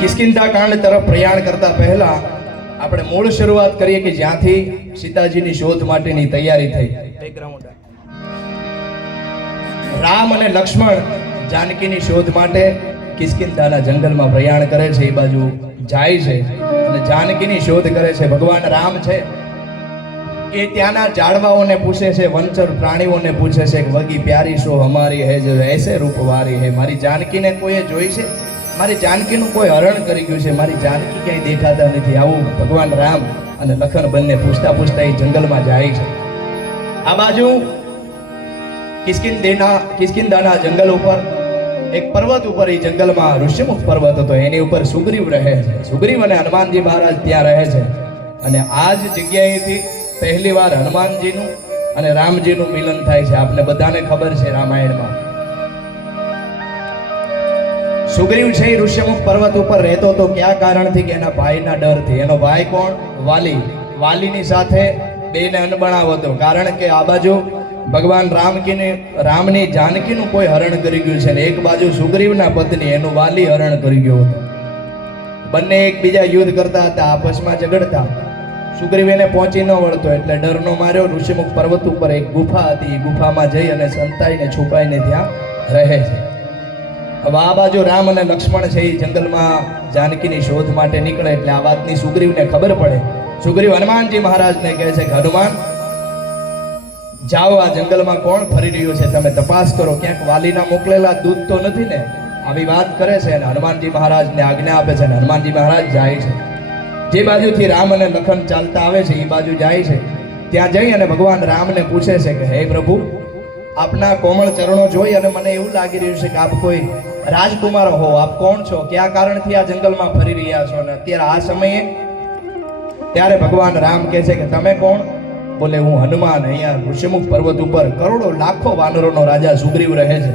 કિસ્કિંધા કાંડ તરફ પ્રયાણ કરતા પહેલા આપણે મૂળ શરૂઆત કરીએ કે જ્યાંથી સીતાજીની શોધ માટેની તૈયારી થઈ. બેકગ્રાઉન્ડ રામ અને લક્ષ્મણ જાનકીની શોધ માટે કિસ્કિંધાના જંગલમાં પ્રયાણ કરે છે એ બાજુ જાય છે. અને જાનકીની શોધ કરે છે ભગવાન રામ છે. એ ત્યાંના ઝાડવાઓને પૂછે છે વંચર પ્રાણીઓને પૂછે છે વગી પ્યારી શો અમારી હે જો એસે રૂપવારી હે? મારી જાનકીને કોઈએ જોઈ છે? મારી જાનકીનું કોઈ હરણ કરી ગયું છે, મારી જાનકી ક્યાંય દેખાતા નથી. આવું ભગવાન રામ અને લખન બંને પૂછતા પૂછતા એ જંગલમાં જાય છે. આ બાજુ કિસ્કિંદેના, કિસ્કિંદાના જંગલ ઉપર, એક પર્વત ઉપર એ જંગલમાં ઋષિમુખ પર્વત હતો. એની ઉપર સુગ્રીવ રહે છે. સુગ્રીવ અને હનુમાનજી મહારાજ ત્યાં રહે છે. અને આ જ જગ્યાએથી પહેલી વાર હનુમાનજીનું અને રામજીનું મિલન થાય છે. આપને બધાને ખબર છે રામાયણમાં. સુગ્રીવ છે એ પર્વત ઉપર રહેતો હતો. કયા કારણથી? કે એના ભાઈના ડરથી એનો ભાઈ કોણ? વાલી. વાલીની સાથે બેને અનબણાવ હતો. કારણ કે આ બાજુ ભગવાન રામકીને, રામની જાનકીનું કોઈ હરણ કરી ગયું છે ને એક બાજુ સુગ્રીવના પત્ની એનું વાલી હરણ કરી ગયો હતો. બંને એકબીજા યુદ્ધ કરતા હતા, આપસમાં ઝઘડતા. સુગ્રીવ એને પહોંચી ન વળતો એટલે ડરનો માર્યો. ઋષિમુખ પર્વત ઉપર એક ગુફા હતી. એ ગુફામાં જઈ અને સંતાઈને છુપાઈને ત્યાં રહે છે. હવે આ બાજુ રામ અને લક્ષ્મણ છે એ જંગલમાં જાનકીની શોધ માટે નીકળે એટલે આ વાતની સુગ્રીવને ખબર પડે. સુગ્રીવ હનુમાનજી મહારાજને કહે છે કે, હનુમાન, જાઓ આ જંગલમાં કોણ ફરી રહ્યું છે? તમે તપાસ કરો. ક્યાંક વાલીના મોકલેલા દૂધ તો નથી ને? આવી વાત કરે છે અને હનુમાનજી મહારાજને આજ્ઞા આપે છે અને હનુમાનજી મહારાજ જાય છે. જે બાજુથી રામ અને લખન ચાલતા આવે છે, એ બાજુ જાય છે. ત્યાં જઈ અને ભગવાન રામને પૂછે છે કે, હે પ્રભુ આપના કોમળ ચરણો જોઈ અને મને એવું લાગી રહ્યું છે કે આપ કોઈ રાજકુમાર હો. આપ કોણ છો? કયા કારણથી આ જંગલમાં ફરી રહ્યા છો? અને અત્યારે આ સમયે ત્યારે ભગવાન રામ કહે છે કે તમે કોણ? બોલે, હું હનુમાન. અહીંયા ઋષિમુખ પર્વત ઉપર કરોડો, લાખો વાનરોનો રાજા સુગ્રીવ રહે છે.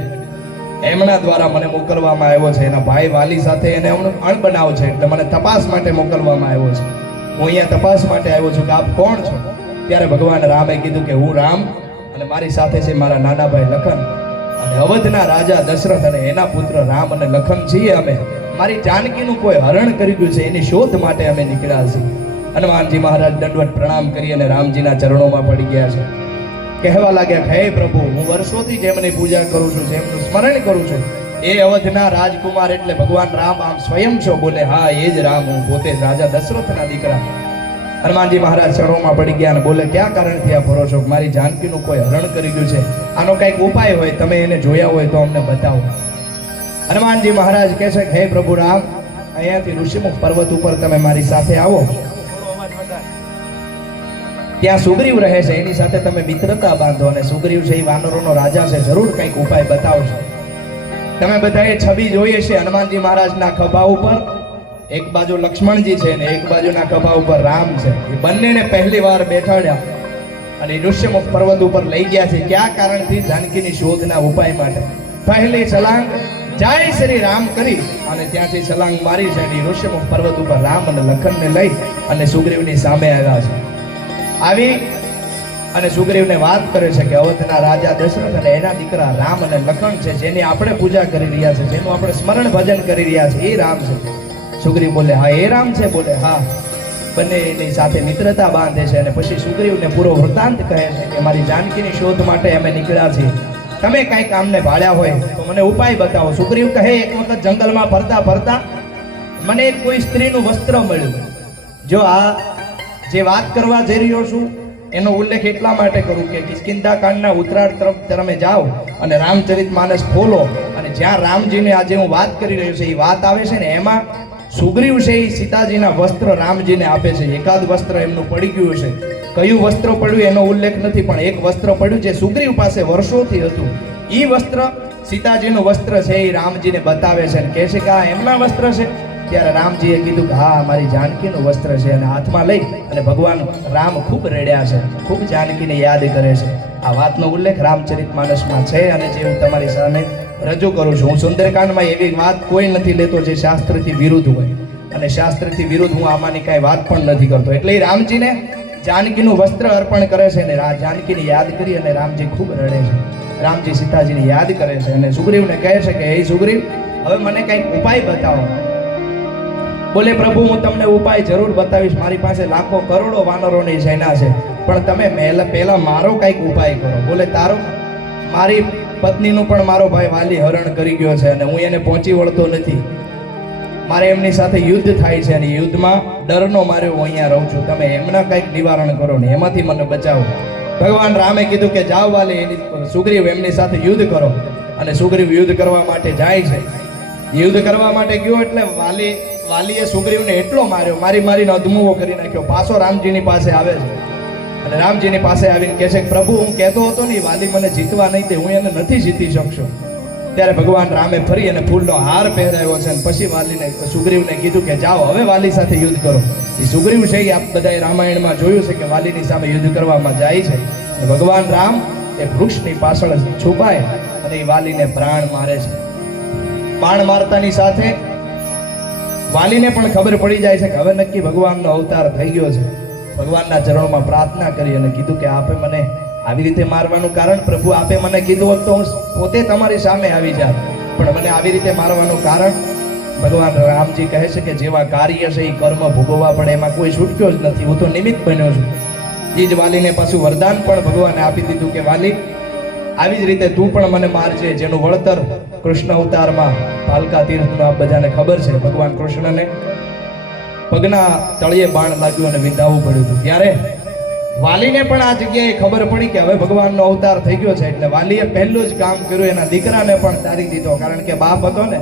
એમના દ્વારા મને મોકલવામાં આવ્યો છે. એના ભાઈ વાલી સાથે એને અણબનાવ છે. એટલે મને તપાસ માટે મોકલવામાં આવ્યો છે. હું અહીંયા તપાસ માટે આવ્યો છું કે આપ કોણ છો? ત્યારે ભગવાન રામે કીધું કે હું રામ. અને મારી સાથે છે મારા નાના ભાઈ લખન. અને અવધના રાજા દશરથ અને એના પુત્ર રામ અને લખન છીએ અમે. મારી જાનકીનું કોઈ હરણ કરી ગયું છે, એની શોધ માટે અમે નીકળ્યા છીએ. હનુમાનજી મહારાજ દંડવત પ્રણામ કરી અને રામજીના ચરણોમાં પડી ગયા છે. કહેવા લાગ્યા હે પ્રભુ, હું વર્ષોથી જેમની પૂજા કરું છું, જેમનું સ્મરણ કરું છું, એ અવધના રાજકુમાર એટલે ભગવાન રામ આમ સ્વયં છો. બોલે, હા, એ જ રામ, હું પોતે રાજા દશરથના દીકરા. હનુમાનજી મહારાજ ચરણોમાં પડી ગયા અને બોલે, કયા કારણથી આ ફરો છો મારી જાનકીનું કોઈ હરણ કરી ગયું છે? આનો કંઈક ઉપાય હોય, તમે એને જોયા હોય તો અમને બતાવો. હનુમાનજી મહારાજ કહે છે, હે પ્રભુ રામ, અહીંયાથી ઋષિમુખ પર્વત ઉપર તમે મારી સાથે આવો. ત્યાં સુગ્રીવ રહે છે, એની સાથે તમે મિત્રતા બાંધો અને સુગ્રીવ છે એ વાનરોનો રાજા છે, જરૂર કંઈક ઉપાય બતાવશો તમે બધાએ છબી જોઈએ છે હનુમાનજી મહારાજના ખભા ઉપર. એક બાજુ લક્ષ્મણજી છે ને એક બાજુના ખભા ઉપર રામ છે. એ બંનેને પહેલી વાર બેઠાડ્યા અને ઋષ્યમુખ પર્વત ઉપર લઈ ગયા છે. કયા કારણથી? જાનકીની શોધના ઉપાય માટે. પહેલી છલાંગ, જય શ્રી રામ કરી અને ત્યાંથી છલાંગ મારી છે અને ઋષ્યમુખ પર્વત ઉપર રામ અને લખનને લઈ અને સુગ્રીવની સામે આવ્યા છે. આવી અને સુગ્રીવને વાત કરે છે કે અવધના રાજા દશરથ અને એના દીકરા રામ અને લખન છે, જેની આપણે પૂજા કરી રહ્યા છે, જેનું આપણે સ્મરણ ભજન કરી રહ્યા છે. એ રામ છે. સુગ્રીવ બોલે, હા, એ રામ છે, બોલે, હા. બંને એની સાથે મિત્રતા બાંધે છે અને પછી સુગ્રીવને પૂરો વૃત્તાંત કહે છે કે, મારી જાનકીની શોધ માટે અમે નીકળ્યા છીએ. તમે કાંઈ કામને ભાળ્યા હોય તો મને ઉપાય બતાવો. સુગ્રીવ કહે, એક વખત જંગલમાં ફરતા ફરતા મને કોઈ સ્ત્રીનું વસ્ત્ર મળ્યું. જો આ જે વાત કરવા જઈ રહ્યો છું, એનો ઉલ્લેખ એટલા માટે કરું કે કિસ્કિંદા કાંડના ઉત્તરાર્ધ તરફ તમે જાઓ અને રામચરિત માનસ ખોલો અને જ્યાં રામજીને આજે હું વાત કરી રહ્યો છું, એ વાત આવે છે ને, એમાં સુગ્રીવ છે એ સીતાજીના વસ્ત્ર રામજીને આપે છે. એકાદ વસ્ત્ર એમનું પડી ગયું છે કયું વસ્ત્ર પડ્યું એનો ઉલ્લેખ નથી, પણ એક વસ્ત્ર પડ્યું જે સુગ્રીવ પાસે વર્ષોથી હતું. એ વસ્ત્ર સીતાજીનું વસ્ત્ર છે એ રામજીને બતાવે છે અને કહે છે કે આ એમના વસ્ત્ર છે. ત્યારે રામજીએ કીધું કે હા મારી જાનકીનું વસ્ત્ર છે અને હાથમાં લઈ અને ભગવાન રામ ખૂબ રડ્યા છે. ખૂબ જાનકીને યાદ કરે છે. આ વાતનો ઉલ્લેખ રામચરિત માનસમાં છે અને જે હું તમારી સામે રજૂ કરું છું. હું સુંદરકાંડમાં એવી વાત કોઈ નથી લેતો જે શાસ્ત્રથી વિરુદ્ધ હોય. અને શાસ્ત્રથી વિરુદ્ધ હું આમાંની કાંઈ વાત પણ નથી કરતો. એટલે રામજીને જાનકીનું વસ્ત્ર અર્પણ કરે છે અને જાનકીને યાદ કરી અને રામજી ખૂબ રડે છે. રામજી સીતાજીને યાદ કરે છે અને સુગ્રીવને કહે છે કે, હે સુગ્રીવ, હવે મને કંઈક ઉપાય બતાવો. બોલે, પ્રભુ, હું તમને ઉપાય જરૂર બતાવીશ. મારી પાસે લાખો કરોડો વાનરોની સેના છે. પણ તમે પહેલા મારો કંઈક ઉપાય કરો. બોલે, તારો મારી પત્નીનું પણ મારો ભાઈ વાલી હરણ કરી ગયો છે અને હું એને પહોંચી વળતો નથી. મારે એમની સાથે યુદ્ધ થાય છે અને યુદ્ધમાં ડરનો માર્યો હું અહીંયા રહું છું. તમે એમના કંઈક નિવારણ કરો ને એમાંથી મને બચાવો. ભગવાન રામે કીધું કે જાઓ વાલી, એની સુગ્રીવ એમની સાથે યુદ્ધ કરો અને સુગ્રીવ યુદ્ધ કરવા માટે જાય છે. યુદ્ધ કરવા માટે ગયો એટલે વાલી, વાલીએ સુગ્રીવને એટલો માર્યો, મારી મારીને અધમુવો કરી નાખ્યો. પાછો રામજીની પાસે આવે છે. અને રામજીની પાસે આવીને કહે છે કે, પ્રભુ, હું કહેતો હતો ને વાલી મને જીતવા નહીં તે હું એને નથી જીતી શકશો ત્યારે ભગવાન રામે ફરી અને ફૂલનો હાર પહેરાવ્યો છે અને પછી વાલીને સુગ્રીવને કીધું કે, જાઓ, હવે વાલી સાથે યુદ્ધ કરો. એ સુગ્રીવ છે એ આપ બધાએ રામાયણમાં જોયું છે કે વાલીની સામે યુદ્ધ કરવામાં જાય છે. ભગવાન રામ એ વૃક્ષની પાછળ છુપાય અને એ વાલીને પ્રાણ મારે છે. બાણ મારતાની સાથે વાલીને પણ ખબર પડી જાય છે કે હવે નક્કી ભગવાનનો અવતાર થઈ ગયો છે. ભગવાનના ચરણોમાં પ્રાર્થના કરી અને કીધું કે આપે મને આવી રીતે મારવાનું કારણ, પ્રભુ આપે મને કીધું હોત તો હું પોતે તમારી સામે આવી જાત. પણ મને આવી રીતે મારવાનું કારણ, ભગવાન રામજી કહે છે કે જેવા કાર્ય છે એ કર્મ ભોગવવા પડે એમાં કોઈ છૂટક્યો જ નથી. હું તો નિમિત્ત બન્યો છું. એ જ વાલીને પાછું વરદાન પણ ભગવાને આપી દીધું કે, વાલી, આવી જ રીતે તું પણ મને મારજે. જેનું વળતર કૃષ્ણ અવતારમાં ભાલકા તીર્થનું આપ બધાને ખબર છે. ભગવાન કૃષ્ણને પગના તળિયે બાણ લાગ્યું અને વિંધાવું પડ્યું હતું. ત્યારે વાલીને પણ આ જગ્યાએ ખબર પડી કે હવે ભગવાનનો અવતાર થઈ ગયો છે એટલે વાલીએ પહેલું જ કામ કર્યું, એના દીકરાને પણ તારી દીધો. કારણ કે બાપ હતો ને,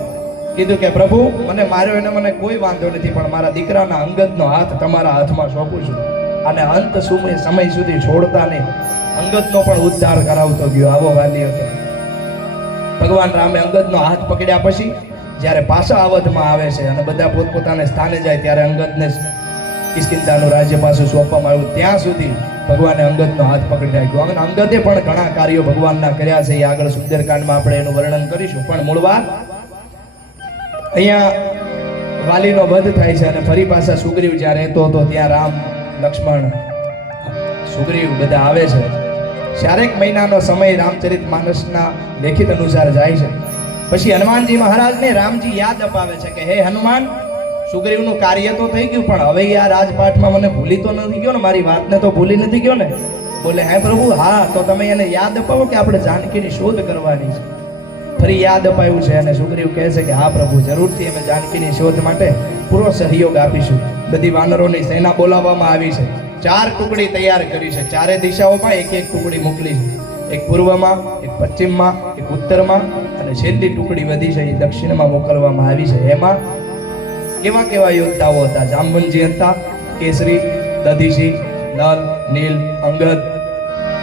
કીધું કે, પ્રભુ, મને માર્યો એને મને કોઈ વાંધો નથી, પણ મારા દીકરાના અંગતનો હાથ તમારા હાથમાં સોંપું છું. અને અંત સમય સમય સુધી છોડતા નહીં. અંગતનો પણ ઉદ્ધાર કરાવતો ગયો આવો વાલી હતો. ભગવાન રામે અંગતનો હાથ પકડ્યા પછી જ્યારે પાછા અવધમાં આવે છે અને બધા પોતપોતાને સ્થાને જાય ત્યારે અંગદને કિષ્કિંધાનું રાજ્ય પાછું સોંપવામાં આવ્યું. ત્યાં સુધી ભગવાને અંગદનો હાથ પકડી રાખ્યો. અને અંગદે પણ ઘણા કાર્યો ભગવાનના કર્યા છે. એ આગળ સુંદરકાંડમાં આપણે એનું વર્ણન કરીશું. પણ મૂળ અહીંયા વાલીનો વધ થાય છે અને ફરી પાછા સુગ્રીવ જ્યાં રહેતો હતો ત્યાં રામ, લક્ષ્મણ, સુગ્રીવ બધા આવે છે. ચારેક મહિનાનો સમય રામચરિત માનસના લેખિત અનુસાર જાય છે. પછી હનુમાનજી મહારાજને રામજી યાદ અપાવે છે કે, હે હનુમાન, સુગ્રીવનું કાર્ય તો થઈ ગયું, પણ હવે આ રાજપાઠમાં મને ભૂલી તો નથી ગયો ને, મારી વાતને તો ભૂલી નથી ગયો ને. બોલે, હે પ્રભુ, હા, તો તમે એને યાદ અપાવો કે આપણે જાનકીની શોધ કરવાની છે. ફરી યાદ અપાયું છે અને સુગ્રીવ કહે છે કે, હા પ્રભુ, જરૂરથી અમે જાનકીની શોધ માટે પૂરો સહયોગ આપીશું. બધી વાનરોની સેના બોલાવવામાં આવી છે. ચાર ટુકડી તૈયાર કરી છે. ચારે દિશાઓમાં એક એક ટુકડી મોકલી છે. એક પૂર્વમાં, એક પશ્ચિમમાં, એક ઉત્તરમાં અને છેલ્લી ટુકડી વધી છે એ દક્ષિણમાં મોકલવામાં આવી છે. એમાં કેવા કેવા યોદ્ધાઓ હતા? જામવંતજી હતા, કેસરી દધીજી નલ નીલ, અંગદ,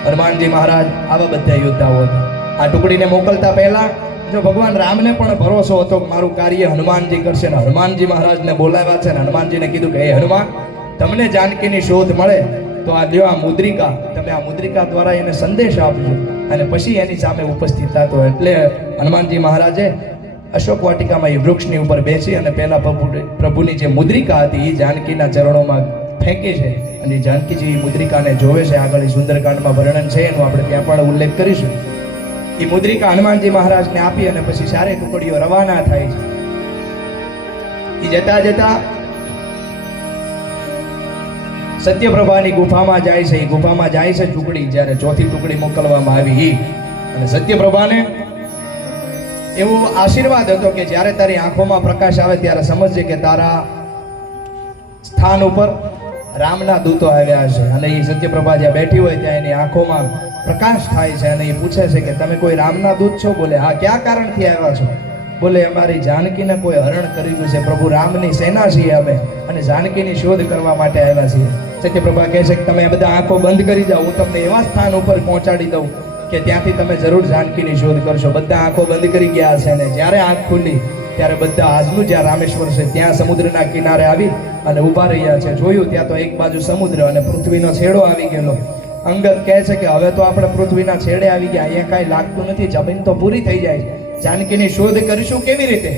હનુમાનજી મહારાજ, આવા બધા યોદ્ધાઓ હતા. આ ટુકડીને મોકલતા પહેલા જો ભગવાન રામને પણ ભરોસો હતો મારું કાર્ય હનુમાનજી કરશે ને હનુમાનજી મહારાજને બોલાવ્યા છે ને હનુમાનજીને કીધું કે, હે હનુમાન, તમને જાનકીની શોધ મળે તો આ દેવા મુદ્રિકા, તમે આ મુદ્રિકા દ્વારા એને સંદેશ આપજો. અને પછી એની સામે ઉપસ્થિત થતો એટલે હનુમાનજી મહારાજે અશોક વાટિકામાં એ વૃક્ષની ઉપર બેસી અને પહેલા પ્રભુ પ્રભુની જે મુદ્રિકા હતી, એ જાનકીના ચરણોમાં ફેંકે છે. અને જાનકીજી મુદ્રિકાને જોવે છે. આગળ સુંદરકાંડમાં વર્ણન છે. એનું આપણે ત્યાં પણ ઉલ્લેખ કરીશું. એ મુદ્રિકા હનુમાનજી મહારાજને આપી અને પછી સારી ટુકડીઓ રવાના થાય છે. એ જતા જતા સત્યપ્રભાની ગુફામાં જાય છે. એ ગુફામાં જાય છે ટુકડી જ્યારે ચોથી ટુકડી મોકલવામાં આવી અને સત્યપ્રભાને એવો આશીર્વાદ હતો કે જ્યારે તારી આંખોમાં પ્રકાશ આવે ત્યારે સમજજે કે તારા સ્થાન ઉપર રામના દૂતો આવ્યા છે. અને એ સત્યપ્રભા જ્યાં બેઠી હોય ત્યાં એની આંખોમાં પ્રકાશ થાય છે. અને એ પૂછે છે કે તમે કોઈ રામના દૂત છો? બોલે, હા, કયા કારણથી આવ્યા છો? બોલે, અમારી જાનકીને કોઈ હરણ કર્યું છે. પ્રભુ રામની સેના છીએ અમે અને જાનકીની શોધ કરવા માટે આવ્યા છીએ. સત્યપ્રભા કહે છે કે તમે બધા આંખો બંધ કરી જાઓ. હું તમને એવા સ્થાન ઉપર પહોંચાડી દઉં કે ત્યાંથી તમે જરૂર જાનકીની શોધ કરશો. બધા આંખો બંધ કરી ગયા હશે અને જ્યારે આંખ ખુલી, ત્યારે બધા આજનું જ્યાં રામેશ્વર છે, ત્યાં સમુદ્રના કિનારે આવી અને ઊભા રહ્યા છે. જોયું ત્યાં તો એક બાજુ સમુદ્ર અને પૃથ્વીનો છેડો આવી ગયેલો. અંગત કહે છે કે હવે તો આપણે પૃથ્વીના છેડે આવી ગયા. અહીંયા કાંઈ લાગતું નથી. જમીન તો પૂરી થઈ જાય છે. જાનકીની શોધ કરીશું કેવી રીતે?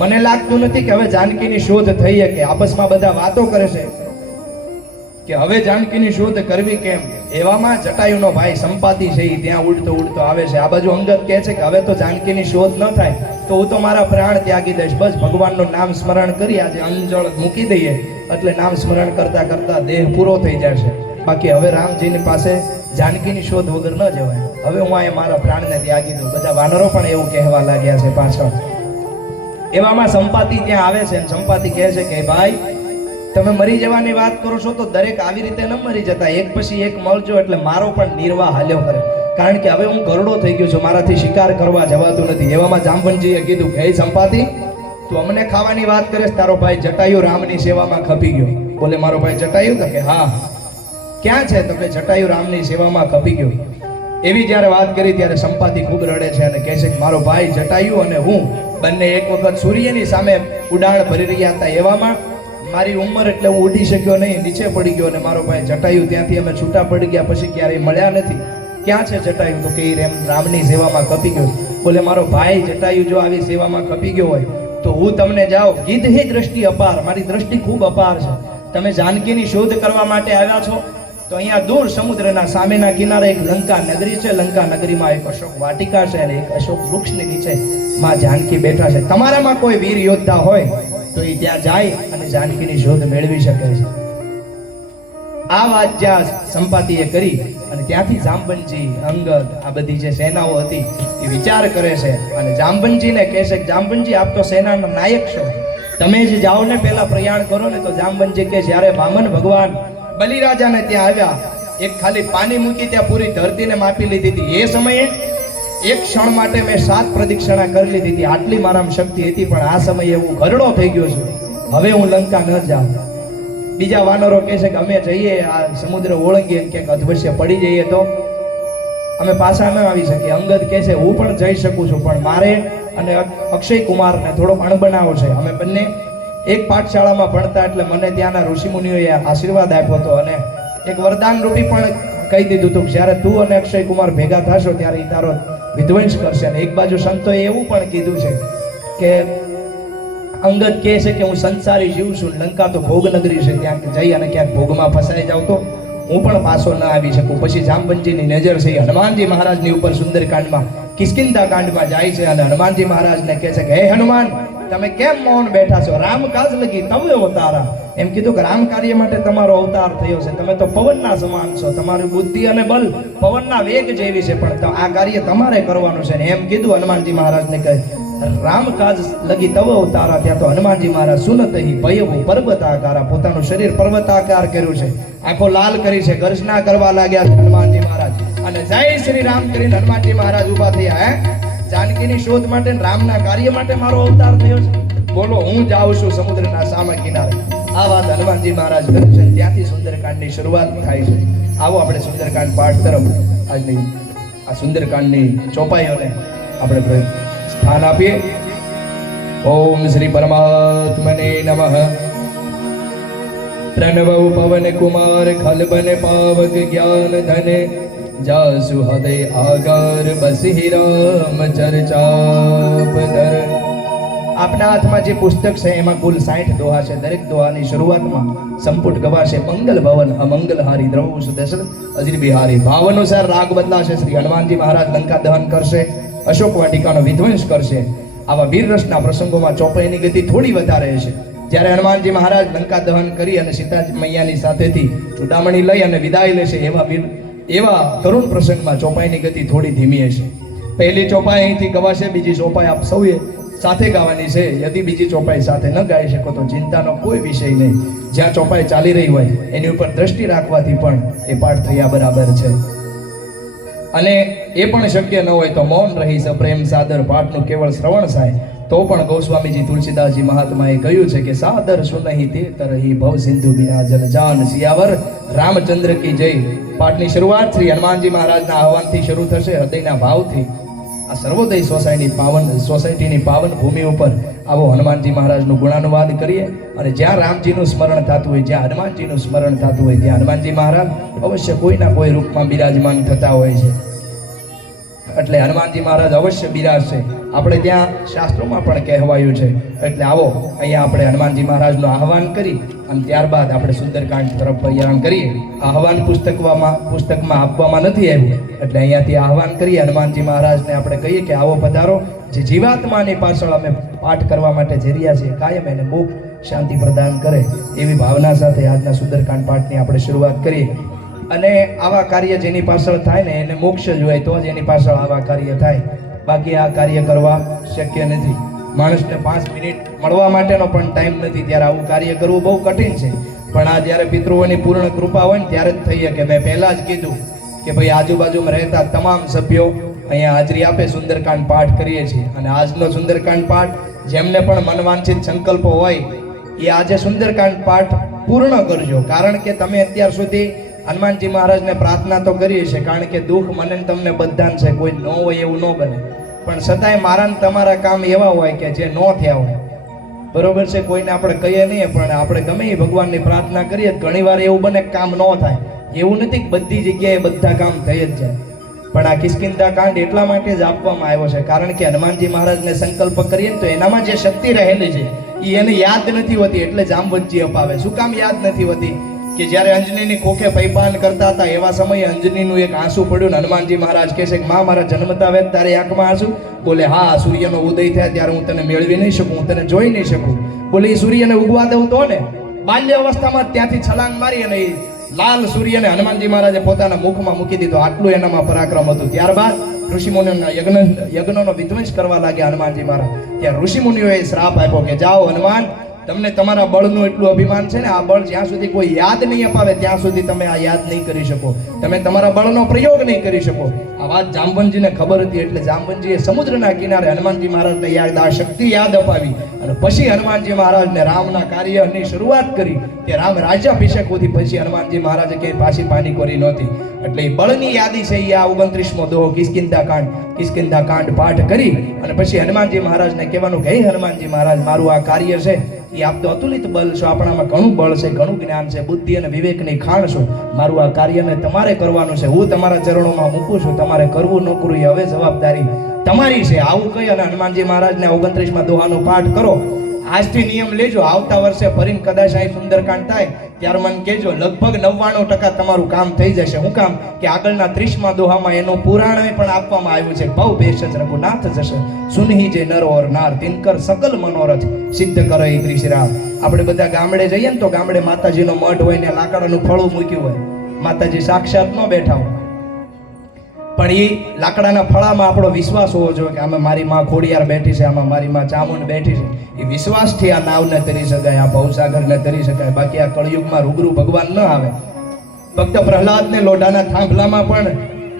મને લાગતું નથી કે હવે જાનકીની શોધ થઈ શકે. આપસમાં બધા વાતો કરે છે કે હવે જાનકીની શોધ કરવી કેમ? એવામાં જટાયુનો ભાઈ સંપાતી છે ત્યાં ઉડતો ઉડતો આવે છે. આ બાજુ અંગત કહે છે કે હવે તો જાનકીની શોધ ન થાય, તો હું તો મારા પ્રાણ ત્યાગી દઈશ. બસ ભગવાનનું નામ સ્મરણ કરી આજે અંજળ મૂકી દઈએ. એટલે નામ સ્મરણ કરતા કરતા દેહ પૂરો થઈ જશે. બાકી હવે રામજીની પાસે જાનકીની શોધ વગર ન જવાય. હવે હું અહીંયા મારા પ્રાણને ત્યાગી દઉં. બધા વાનરો પણ એવું કહેવા લાગ્યા છે પાછળ. એવામાં સંપાતિ ત્યાં આવે છે સંપાતિ કહે છે કે, ભાઈ, તમે મરી જવાની વાત કરો છો તો દરેક આવી રીતે ન મરી જતા. એક પછી એક મળજો એટલે મારો પણ નિર્વાહ હાલ્યો કરે કારણ કે હવે હું ગરડો થઈ ગયો છું. મારાથી શિકાર કરવા જવાતું નથી. એવામાં જામવનજીએ કીધું કે સંપાતિ, તું અમને ખાવાની વાત કરે તારો ભાઈ જટાયુ રામની સેવામાં ખપી ગયો. બોલે, મારો ભાઈ જટાયુ? તો કે, હા. ક્યાં છે તો કે જટાયુ રામની સેવામાં કપી ગયો? એવી જ્યારે વાત કરી ત્યારે સંપાતિ ખૂબ રડે છે અને કહે છે કે, મારો ભાઈ જટાયુ અને હું બંને એક વખત સૂર્યની સામે ઉડાણ ભરી રહ્યા હતા એવામાં. મારી ઉંમર એટલે હું ઉડી શક્યો નહીં, નીચે પડી ગયો અને મારો ભાઈ જટાયુ ત્યાંથી અમે છૂટા પડી ગયા પછી ક્યારેય મળ્યા નથી. ક્યાં છે જટાયુ? તો કે રેમ રામની સેવામાં કપી ગયો. બોલે, મારો ભાઈ જટાયુ જો આવી સેવામાં કપી ગયો હોય, તો હું તમને જાઓ ગીધહી દ્રષ્ટિ અપાર. મારી દ્રષ્ટિ ખૂબ અપાર છે. તમે જાનકીની શોધ કરવા માટે આવ્યા છો? તો અહીંયા દૂર સમુદ્રના સામેના કિનારે એક લંકા નગરી છે. લંકા નગરીમાં એક અશોક વાટિકા છે અને એક અશોક વૃક્ષની નીચે માં જાનકી બેઠા છે. તમારામાં કોઈ વીર યોદ્ધા હોય તો એ ત્યાં જાય અને જાનકીની શોધ મેળવી શકે છે. આ વાત જ્યાં સંપાતિએ કરી અને ત્યાંથી જામબનજી અંગદ, આ બધી જે સેનાઓ હતી એ વિચાર કરે છે અને જામબનજીને કહે છે કે જામબનજી આપ તો સેનાના નાયક છો. તમે જ જાઓ ને પહેલા પ્રયાણ કરો ને તો જામબનજી કે જ્યારે વામન ભગવાન બલિરાજાને ત્યાં આવ્યા. એક ખાલી પાણી મૂકી ત્યાં પૂરી ધરતીને માપી લીધી હતી. એ સમયે એક ક્ષણ માટે મેં સાત પ્રદક્ષિણા કરી લીધી હતી. આટલી મારામાં શક્તિ હતી, પણ આ સમયે હું ઘરડો થઈ ગયો છું. હવે હું લંકા ન જાઉં. બીજા વાનરો કહે છે કે અમે જઈએ, આ સમુદ્ર ઓળંગીએ ક્યાંક અધવશ્ય પડી જઈએ તો. અમે પાછા ન આવી શકીએ. અંગદ કહે છે, હું પણ જઈ શકું છું, પણ મારે અને અક્ષય કુમારને થોડો અણબનાવો છે. અમે બંને એક પાઠશાળામાં ભણતા એટલે મને ત્યાંના ઋષિમુનિઓએ આશીર્વાદ આપ્યો હતો અને એક વરદાન રૂપી પણ કહી દીધું હતું કે જ્યારે તું અને અક્ષય કુમાર ભેગા થશો ત્યારે એ તારો વિધ્વંસ કરશે. અને એક બાજુ સંતોએ એવું પણ કીધું છે કે અંગત કહે છે કે હું સંસારી જીવ છું, લંકા તો ભોગનગરી છે ત્યાં જઈ અને ક્યાંક ભોગમાં ફસાઈ જાવ તો હું પણ પાછો ના આવી શકું. પછી જામવંતજીની નજર છે, હનુમાનજી મહારાજની ઉપર સુંદરકાંડમાં કિસ્કિંદા કાંડમાં જાય છે અને હનુમાનજી મહારાજને કહે છે કે, હે હનુમાન તમે કેમ મૌન બેઠા છો? રામ કાજ લગી તમે અવતારા. એમ કીધું કે રામ કાર્ય માટે તમારો અવતાર થયો છે. તમે તો પવનના સમાન છો. તમારી બુદ્ધિ અને બલ પવનના વેગ જેવી છે, પણ આ કાર્ય તમારે કરવાનું છે ને એમ કીધું હનુમાનજી મહારાજને કહે, રામ કાજ લગી તવ અવતારા ત્યાં તો હનુમાનજી મહારાજ સુનત ભયવું પર્વતાકારા. પોતાનું શરીર પર્વતાકાર કર્યું છે. આંખો લાલ કરી છે. ગર્જના કરવા લાગ્યા છે હનુમાનજી મહારાજ. અને જય શ્રી રામ કરીને હનુમાનજી મહારાજ ઊભા થયા, હે? જાનકીની શોધ માટે રામના કાર્ય માટે મારો અવતાર થયો છે. બોલો, હું જાઉં છું સમુદ્રના સામા કિનારે. આ વાત હનુમાનજી મહારાજ કરે છે. ત્યાંથી સુંદરકાંડની શરૂઆત થાય છે. આવો આપણે સુંદરકાંડ પાઠ તરફ આજની આ સુંદરકાંડની ચોપાઈઓને આપણે સ્થાન આપીએ. ઓમ શ્રી પરમાત્મને નમઃ. પ્રણવ પવન કુમાર, ખલબન પાવક જ્ઞાન ધને. જાસુ હદે આગર બસી રામ ચર્ચા આપના હાથમાં જે પુસ્તક છે એમાં કુલ સાઠ દોહા છે દરેક દોહાની શરૂઆતમાં સંપુટ ગવાશે મંગલ ભવન અમંગલહારી દ્રવ સુદર્શન અજીર બિહારી ભાવ અનુસાર રાગ બદલાશે શ્રી હનુમાનજી મહારાજ લંકા દહન કરશે અશોક વાટિકાનો વિધ્વંસ કરશે આવા વીર રસના પ્રસંગોમાં ચોપાઈની ગતિ થોડી વધારે છે જ્યારે હનુમાનજી મહારાજ લંકા દહન કરી અને સીતાજી મૈયાની સાથેથી ચૂડામણી લઈ અને વિદાય લેશે એવા વીર એવા કરુણ પ્રસંગમાં ચોપાઈની ગતિ થોડી ધીમી હશે. પહેલી ચોપાઈ અહીંથી ગવાશે, બીજી ચોપાઈ આપ સૌએ સાથે ગાવાની છે. યદિ બીજી ચોપાઈ સાથે ન ગાઈ શકો તો ચિંતાનો કોઈ વિષય નહીં. જ્યાં ચોપાઈ ચાલી રહી હોય, એની ઉપર દ્રષ્ટિ રાખવાથી પણ એ પાઠ થયા બરાબર છે. અને એ પણ શક્ય ન હોય તો મૌન રહી પ્રેમ, સાદર, પાઠનું કેવળ શ્રવણ થાય તો પણ ગોસ્વામીજી તુલસીદાસજી મહાત્માએ કહ્યું છે કે સાદર સુનહી તે તરહી ભવ સિંધુ બિના જન જાન સિયાવર રામચંદ્ર કી જય. પાઠની શરૂઆત શ્રી હનુમાનજી મહારાજના આહવાનથી શરૂ થશે, હૃદયના ભાવથી. આ સર્વોદય સોસાયટી પાવન, સોસાયટીની પાવન ભૂમિ ઉપર આવો હનુમાનજી મહારાજનું ગુણાનુવાદ કરીએ અને જ્યાં રામજીનું સ્મરણ થતું હોય, જ્યાં હનુમાનજીનું સ્મરણ થતું હોય, ત્યાં હનુમાનજી મહારાજ અવશ્ય કોઈના કોઈ રૂપમાં બિરાજમાન થતા હોય છે. એટલે હનુમાનજી મહારાજ અવશ્ય બિરાજશે. આપણે ત્યાં શાસ્ત્રોમાં પણ કહેવાયું છે. એટલે આવો, અહીંયા આપણે હનુમાનજી મહારાજનું આહવાન કરી અને ત્યારબાદ આપણે સુંદરકાંડ તરફ પ્રયાણ કરીએ. આહવાન પુસ્તકમાં પુસ્તકમાં આપવામાં નથી આવ્યું. એટલે અહીંયાથી આહવાન કરીએ. હનુમાનજી મહારાજને આપણે કહીએ કે આવો પધારો. જે જીવાત્માની પાછળ અમે પાઠ કરવા માટે જઈ રહ્યા છીએ, કાયમ એને મોક્ષ શાંતિ પ્રદાન કરે. એવી ભાવના સાથે આજના સુંદરકાંડ પાઠની આપણે શરૂઆત કરીએ. અને આવા કાર્ય જેની પાછળ થાય ને એને મોક્ષ જ હોય તો જ એની પાછળ આવા કાર્ય થાય. બાકી આ કાર્ય કરવા શક્ય નથી. માણસને પાંચ મિનિટ મળવા માટેનો પણ ટાઈમ નથી. ત્યારે આવું કાર્ય કરવું બહુ કઠિન છે. પણ આ જ્યારે પિતૃઓની પૂર્ણ કૃપા હોય ને ત્યારે જ થઈ શકે મેં પહેલાં જ કીધું કે ભાઈ આજુબાજુમાં રહેતા તમામ સભ્યો અહીંયા હાજરી આપે, સુંદરકાંડ પાઠ કરીએ છીએ. અને આજનો સુંદરકાંડ પાઠ જેમને પણ મનવાંછિત સંકલ્પો હોય, એ આજે સુંદરકાંડ પાઠ પૂર્ણ કરજો. કારણ કે તમે અત્યાર સુધી હનુમાનજી મહારાજને પ્રાર્થના તો કરીએ છીએ કારણ કે દુઃખ મને તમને બધાને છે. કોઈ ન હોય એવું ન બને. પણ છતાંય મારા તમારા કામ એવા હોય કે જે ન થયા હોય. બરોબર છે, કોઈને આપણે કહીએ નહીં, પણ આપણે ગમે એ ભગવાનની પ્રાર્થના કરીએ ઘણીવાર એવું બને કામ ન થાય. એવું નથી બધી જગ્યાએ બધા કામ થઈ જ જાય. પણ આ કિસ્કિંદા કાંડ એટલા માટે જ આપવામાં આવ્યો છે, કારણ કે હનુમાનજી મહારાજને સંકલ્પ કરીએ તો એનામાં જે શક્તિ રહેલી છે એ એને યાદ નથી હોતી, એટલે જામવંતજી અપાવે. શું કામ યાદ નથી હોતી? કે જ્યારે અંજનીની કોખે પૈપાન કરતા હતા, એવા સમયે અંજનીનું એક આંસુ પડ્યું ને હનુમાનજી મહારાજ કહે છે કે, માં, મારા જન્મતા વેદ તારે આંખમાં આંસુ? બોલે, હા, સૂર્યનો ઉદય થયા ત્યારે હું તને મેળવી નહીં શકું, હું તને જોઈ નહીં શકું. બોલે, એ સૂર્યને ઉગવા દઉં તો ને? બાલ્ય અવસ્થામાં ત્યાંથી છલાંગ મારી અને લાલ સૂર્યને હનુમાનજી મહારાજે પોતાના મુખમાં મૂકી દીધો. આટલું એનામાં પરાક્રમ હતું. ત્યારબાદ ઋષિમુનિઓના યજ્ઞ, યજ્ઞનો વિધ્વંસ કરવા લાગ્યા હનુમાનજી મહારાજ. ત્યાં ઋષિમુનિઓએ શ્રાપ આપ્યો કે, જાઓ હનુમાન તમને તમારા બળનું એટલું અભિમાન છે ને, આ બળ જ્યાં સુધી કોઈ યાદ નહીં અપાવે, ત્યાં સુધી તમે આ યાદ નહીં કરી શકો. તમે તમારા બળનો પ્રયોગ નહીં કરી શકો. આ વાત જામવનજીને ખબર હતી, એટલે જામવનજીએ સમુદ્રના કિનારે હનુમાનજી મહારાજને યાદ, આ શક્તિ યાદ અપાવી. અને પછી હનુમાનજી મહારાજને રામના કાર્યની શરૂઆત કરી, કે રામ રાજ્યાભિષેક સુધી પછી હનુમાનજી મહારાજે ક્યાંય પાછી પાની કરી નહોતી. એટલે એ બળની યાદી છે એ આ ઓગણત્રીસમો દોહો, કિસ્કિંદા કાંડ. કિસ્કિંદા કાંડ પાઠ કરી અને પછી હનુમાનજી મહારાજને કહેવાનું કે હનુમાનજી મહારાજ, મારું આ કાર્ય છે. એ આપ તો અતુલિત બળ છો, આપણામાં ઘણું બળ છે, ઘણું જ્ઞાન છે, બુદ્ધિ અને વિવેકની ખાણ છો. મારું આ કાર્યને તમારે કરવાનું છે. હું તમારા ચરણોમાં મૂકું છું. તમારે કરવું ન કરવું એ હવે જવાબદારી તમારી છે. આવું કહી અને હનુમાનજી મહારાજને ઓગણત્રીસમાં દોહાનો પાઠ કરો. આજથી નિયમ લેજો. આવતા વર્ષે ફરીને કદાચ અહીં સુંદરકાંડ થાય. ત્યારે મને કહેજો, લગભગ નવ્વાણું ટકા તમારું કામ થઈ જશે. હું કામ કે આગળના ત્રીસમાં દોહામાં એનું પુરાણ પણ આપવામાં આવ્યું છે. ભવ જ રઘુનાથ જશે. સુનહી જે નર ઓર નાર, તિનકર સકલ મનોરથ સિદ્ધ કરે એ રામ આપણે બધા ગામડે જઈએ ને તો ગામડે માતાજીનો મઢ હોય ને લાકડાનું ફળું મૂક્યું હોય. માતાજી સાક્ષાત ન બેઠા હોય. પણ એ લાકડાના ફળામાં આપણો વિશ્વાસ હોવો જોઈએ કે આમાં મારી માં ખોડિયાર બેઠી છે, આમાં મારી માં ચામુંડ બેઠી છે. એ વિશ્વાસથી આ નાવને તરી શકાય, આ ભવસાગરને તરી શકાય. બાકી આ કળિયુગમાં રૂબરૂ ભગવાન ન આવે. ભક્ત પ્રહલાદને લોઢાના થાંભલામાં પણ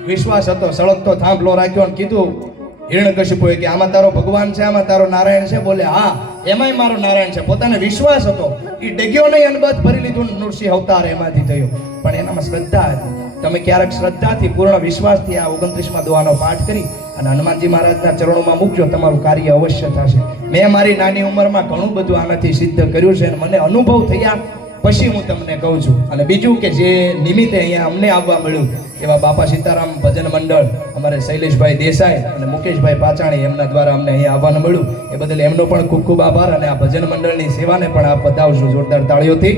વિશ્વાસ હતો. સળગતો થાંભલો રાખ્યો અને કીધું હિરણ્યકશિપુએ કે આમાં તારો ભગવાન છે, આમાં તારો નારાયણ છે. બોલે, હા એમાંય મારો નારાયણ છે. પોતાને વિશ્વાસ હતો. એ ડગ્યો નહીં અનબત ભરી લીધું નૃસિંહ અવતાર એમાંથી થયો. પણ એનામાં શ્રદ્ધા હતી. તમે ક્યારેક શ્રદ્ધાથી, પૂર્ણ વિશ્વાસથી આ ઓગણત્રીસમાં દોવાનો પાઠ કરી અને હનુમાનજી મહારાજના ચરણોમાં મૂકજો તમારું કાર્ય અવશ્ય થશે. મેં મારી નાની ઉંમરમાં ઘણું બધું આનાથી સિદ્ધ કર્યું છે અને મને અનુભવ થયા પછી હું તમને કહું છું. અને બીજું કે જે નિમિત્તે અહીંયા અમને આવવા મળ્યું, એવા બાપા સીતારામ ભજન મંડળ, અમારે શૈલેષભાઈ દેસાઈ અને મુકેશભાઈ પાચાણી એમના દ્વારા અમને અહીંયા આવવાનું મળ્યું. એ બદલ એમનો પણ ખૂબ ખૂબ આભાર અને આ ભજન મંડળની સેવાને પણ આપ બતાવશું જોરદાર તાળીઓથી.